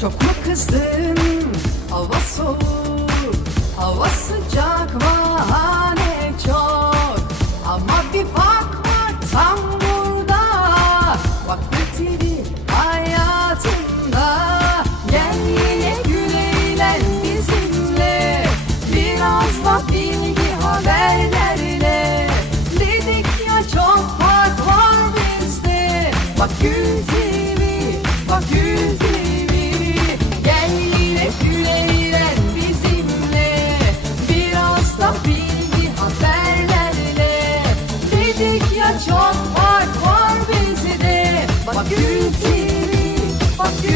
Çok mu kızdın? Hava soğuk, hava sıcak bahane çok. Ama bir bak var tam burada. Bak bitiri hayatında. Gel yine gül eğlen bizimle. Biraz da bilgi haberlerle. Dedik ya çok fark var bizde. Bak Gül TV, bak Gül çok var var bizi de. Bak gün TV, bak gün